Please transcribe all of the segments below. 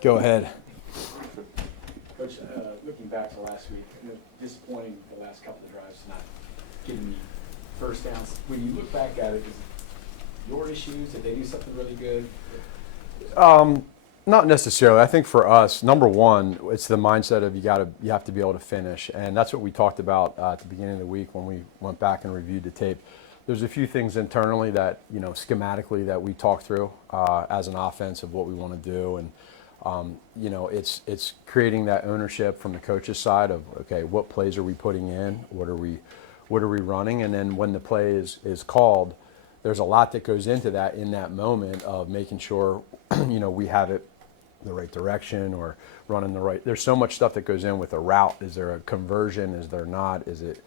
Go ahead. Coach, looking back to last week, disappointing the last couple of drives, not getting the first downs. When you look back at it, is it your issues? Did they do something really good? Not necessarily. I think for us, number one, it's the mindset of you have to be able to finish, and that's what we talked about at the beginning of the week when we went back and reviewed the tape. There's a few things internally that schematically that we talked through as an offense of what we want to do, and it's creating that ownership from the coach's side of, okay, what plays are we putting in, what are we running, and then when the play is called, there's a lot that goes into that in that moment of making sure we have it the right direction or running the right. There's so much stuff that goes in with a route. Is there a conversion? Is there not? Is it?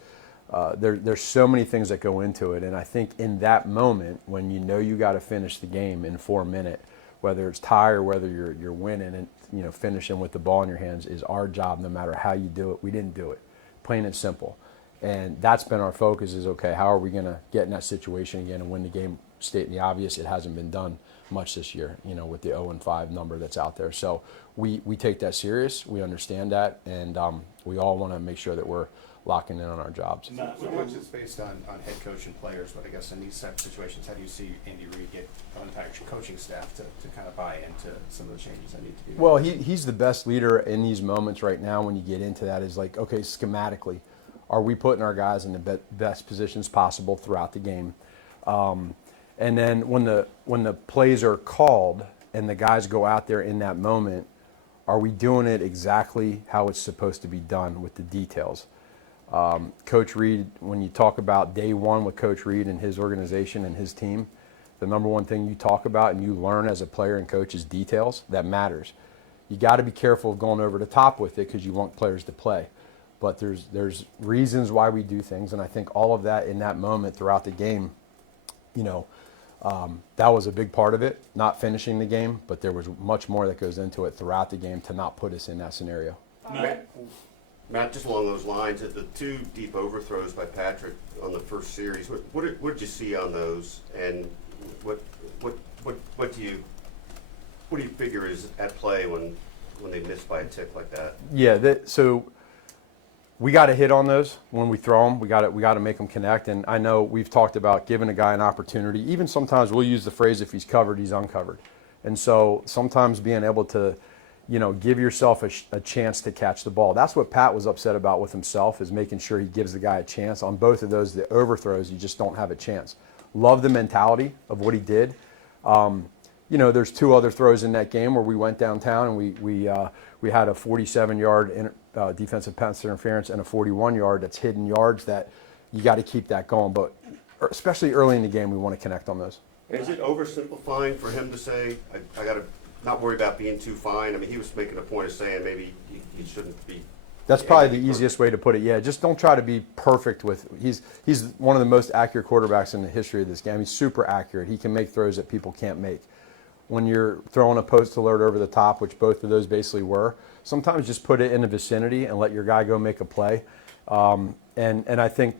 There's so many things that go into it, and I think in that moment when you got to finish the game in 4 minutes, whether it's tie or whether you're winning, and finishing with the ball in your hands is our job. No matter how you do it, we didn't do it. Plain and simple. And that's been our focus is, okay, how are we going to get in that situation again and win the game? Stating the obvious, it hasn't been done much this year, with the 0-5 number that's out there. So we take that serious. We understand that, and we all want to make sure that we're locking in on our jobs. So much is based on head coach and players, but I guess in these type of situations, how do you see Andy Reid get the entire coaching staff to kind of buy into some of the changes that need to be made? Well, he's the best leader in these moments right now when you get into that is like, okay, schematically, are we putting our guys in the best positions possible throughout the game? And then when the plays are called and the guys go out there in that moment, are we doing it exactly how it's supposed to be done with the details? Coach Reid, when you talk about day one with Coach Reid and his organization and his team, the number one thing you talk about and you learn as a player and coach is details. That matters. You got to be careful of going over the top with it because you want players to play. But there's reasons why we do things, and I think all of that in that moment throughout the game, that was a big part of it, not finishing the game, but there was much more that goes into it throughout the game to not put us in that scenario. Matt, just along those lines, the two deep overthrows by Patrick on the first series, what did you see on those, and what do you figure is at play when they miss by a tick like that? Yeah, so we got to hit on those when we throw them. We got to make them connect. And I know we've talked about giving a guy an opportunity. Even sometimes we'll use the phrase, if he's covered, he's uncovered. And so sometimes being able to, give yourself a chance to catch the ball. That's what Pat was upset about with himself, is making sure he gives the guy a chance. On both of those, the overthrows, you just don't have a chance. Love the mentality of what he did. There's two other throws in that game where we went downtown and we had a 47-yard defensive pass interference and a 41-yard that's hidden yards that you got to keep that going. But especially early in the game, we want to connect on those. Is it oversimplifying for him to say, I got to not worry about being too fine? I mean, he was making a point of saying maybe he shouldn't be. That's probably the easiest way to put it. Yeah, just don't try to be perfect with. He's one of the most accurate quarterbacks in the history of this game. He's super accurate. He can make throws that people can't make. When you're throwing a post alert over the top, which both of those basically were, sometimes just put it in the vicinity and let your guy go make a play. And I think,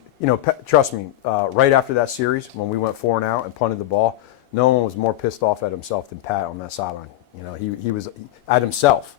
trust me, right after that series, when we went 4 and out and punted the ball, no one was more pissed off at himself than Pat on that sideline. He was at himself.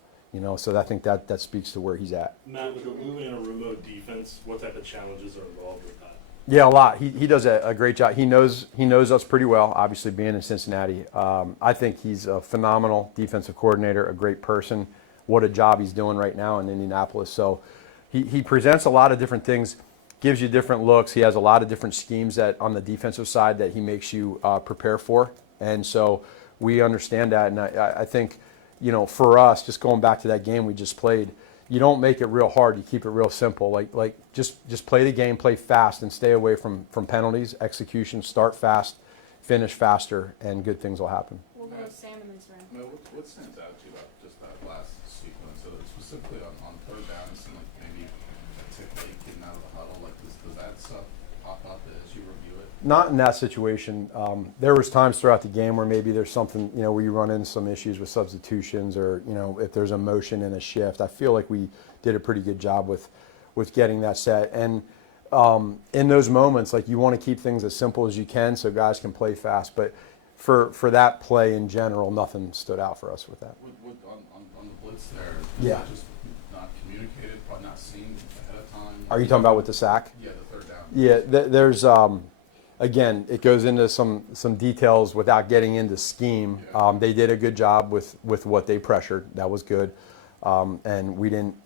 So I think that speaks to where he's at. Matt, with moving in a remote defense, what type of challenges are involved with that? Yeah, a lot. He does a great job. He knows us pretty well, obviously being in Cincinnati. I think he's a phenomenal defensive coordinator, a great person. What a job he's doing right now in Indianapolis. So he presents a lot of different things, gives you different looks. He has a lot of different schemes that on the defensive side that he makes you prepare for. And so we understand that. And I think, for us, just going back to that game we just played, you don't make it real hard. You keep it real simple. Like just play the game, play fast, and stay away from penalties, execution, start fast, finish faster, and good things will happen. We'll go with Sam and then Saran. No, what stands out to you about just that last sequence? So specifically on third down, it seemed like maybe a tick late getting out of the huddle. Like, does that stuff pop up as you review it? Not in that situation. There was times throughout the game where maybe there's something, where you run into some issues with substitutions or, if there's a motion and a shift. I feel like we did a pretty good job with getting that set. And in those moments, like, you want to keep things as simple as you can so guys can play fast. But for that play in general, nothing stood out for us with that. On the blitz there, Yeah. is that just not communicated, probably not seen ahead of time? Are you talking about with the sack? Yeah, the third down. Yeah, there's again, it goes into some details without getting into scheme. They did a good job with what they pressured. That was good, and we didn't.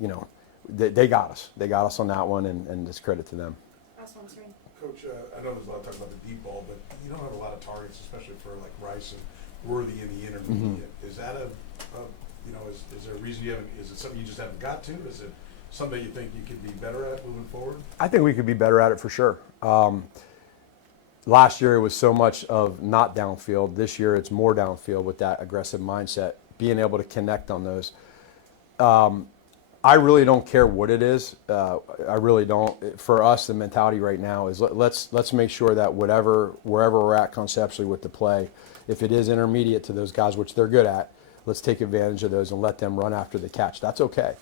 They got us. They got us on that one, and it's credit to them. Last one, Serene. Coach, I know there's a lot of talk about the deep ball, but you don't have a lot of targets, especially for like Rice and Worthy in the intermediate. Is that is there a reason you haven't? Is it something you just haven't got to? Is it something you think you could be better at moving forward? I think we could be better at it for sure. Last year it was so much of not downfield. This year it's more downfield with that aggressive mindset, being able to connect on those. I really don't care what it is. I really don't. For us, the mentality right now is let's make sure that wherever we're at conceptually with the play, if it is intermediate to those guys, which they're good at, let's take advantage of those and let them run after the catch. That's okay.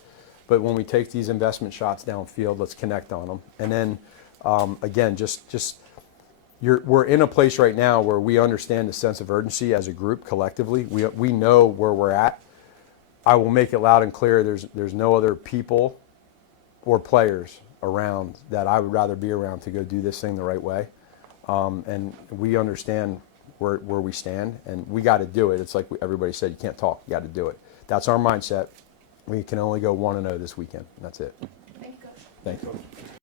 But when we take these investment shots downfield, let's connect on them. And then again, we're in a place right now where we understand the sense of urgency as a group collectively. We know where we're at. I will make it loud and clear. There's no other people or players around that I would rather be around to go do this thing the right way. And we understand where we stand, and we got to do it. It's like everybody said, you can't talk. You got to do it. That's our mindset. We can only go 1-0 this weekend. And that's it. Thank you, Coach. Thank you.